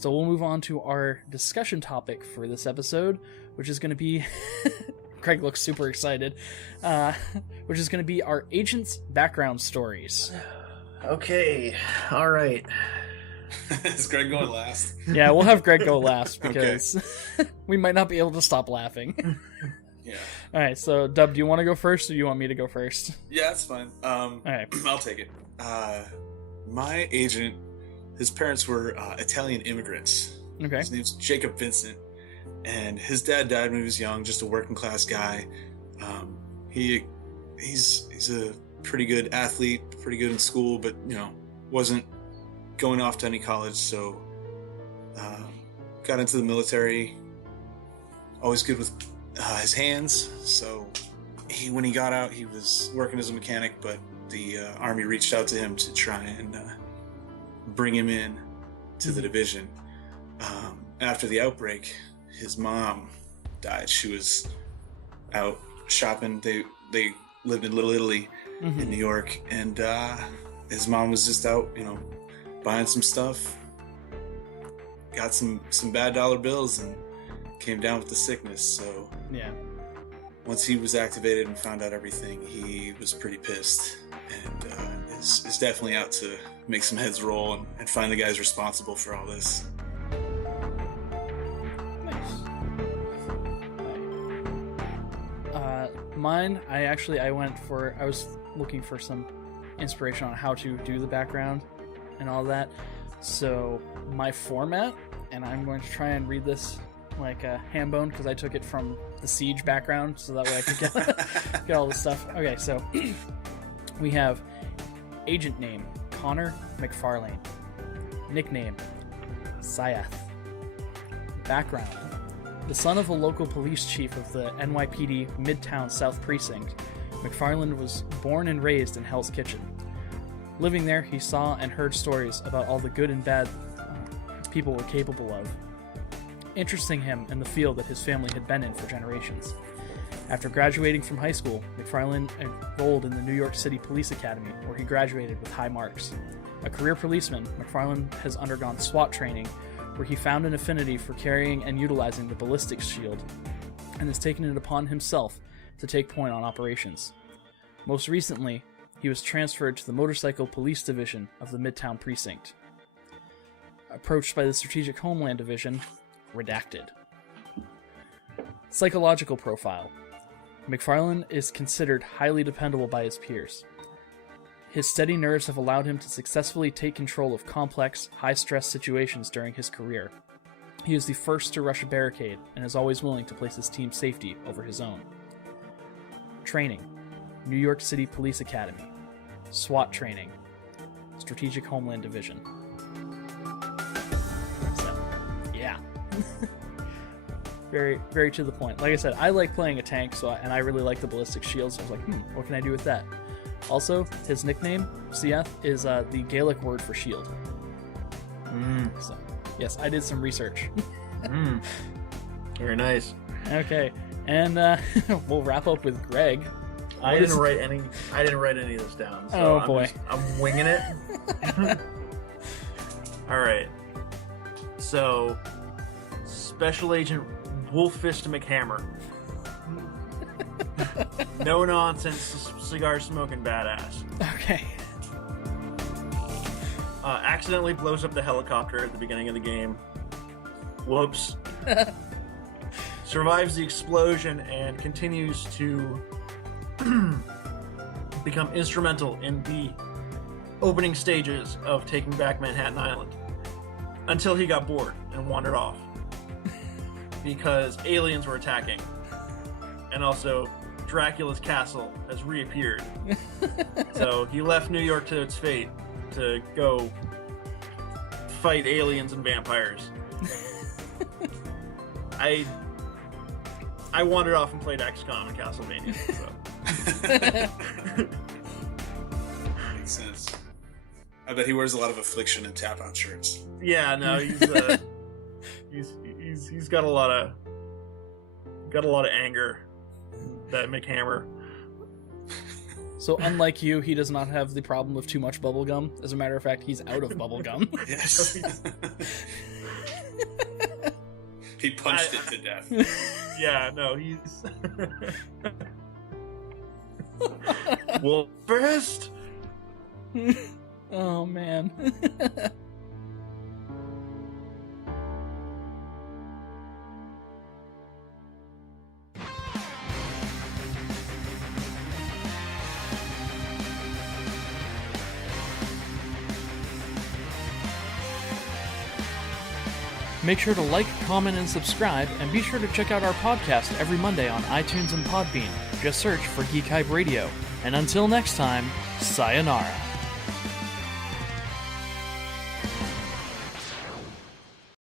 So we'll move on to our discussion topic for this episode, which is going to be... Craig looks super excited. Which is going to be our agents' background stories. Okay, all right. Is Greg going last? Yeah, we'll have Greg go last because we might not be able to stop laughing. Yeah. All right, so Dub, do you want to go first or do you want me to go first? Yeah, that's fine. All right. I'll take it. My agent, his parents were Italian immigrants. Okay. His name's Jacob Vincent, and his dad died when he was young, just a working class guy. He's a pretty good athlete, pretty good in school, but wasn't going off to any college, so got into the military. Always good with his hands, so when he got out, he was working as a mechanic, but the Army reached out to him to try and bring him in to the division. After the outbreak, his mom died. She was out shopping. They lived in Little Italy in New York, and his mom was just out, buying some stuff. Got some bad dollar bills and came down with the sickness. So yeah, once he was activated and found out everything, he was pretty pissed, and is definitely out to make some heads roll and find the guys responsible for all this. Mine, I was looking for some inspiration on how to do the background and all that. So my format, and I'm going to try and read this like a ham bone because I took it from the Siege background, so that way I could get all the stuff. Okay, so we have agent name, Connor McFarlane. Nickname, Syath. Background, the son of a local police chief of the NYPD Midtown South Precinct, McFarland was born and raised in Hell's Kitchen. Living there, he saw and heard stories about all the good and bad people were capable of, interesting him in the field that his family had been in for generations. After graduating from high school, McFarland enrolled in the New York City Police Academy, where he graduated with high marks. A career policeman, McFarland has undergone SWAT training, where he found an affinity for carrying and utilizing the ballistics shield, and has taken it upon himself to take point on operations. Most recently, he was transferred to the Motorcycle Police Division of the Midtown Precinct. Approached by the Strategic Homeland Division, redacted. Psychological profile. McFarlane is considered highly dependable by his peers. His steady nerves have allowed him to successfully take control of complex, high-stress situations during his career. He is the first to rush a barricade and is always willing to place his team's safety over his own. Training. New York City Police Academy. SWAT training. Strategic Homeland Division. So, yeah. Very, very to the point. Like I said, I like playing a tank, and I really like the ballistic shields. So I was like, what can I do with that? Also, his nickname, Siath, is the Gaelic word for shield. So, yes, I did some research. Very nice. Okay, and we'll wrap up with Greg. I didn't write any of this down. So I'm winging it. All right. So, Special Agent Wolffist McHammer. No nonsense, cigar smoking badass. Okay. Accidentally blows up the helicopter at the beginning of the game. Whoops. Survives the explosion and continues to become instrumental in the opening stages of taking back Manhattan Island. Until he got bored and wandered off. Because aliens were attacking. And also, Dracula's castle has reappeared. So he left New York to its fate to go fight aliens and vampires. I wandered off and played XCOM and Castlevania. So. Makes sense. I bet he wears a lot of Affliction and Tap Out shirts. Yeah, no, he's got a lot of anger. That McHammer. So unlike you, he does not have the problem of too much bubblegum. As a matter of fact, he's out of bubblegum. Yes. He punched it to death. Yeah, no, he's Wolf first. Oh man. Make sure to like, comment, and subscribe, and be sure to check out our podcast every Monday on iTunes and Podbean. Just search for Geek Hype Radio. And until next time, sayonara.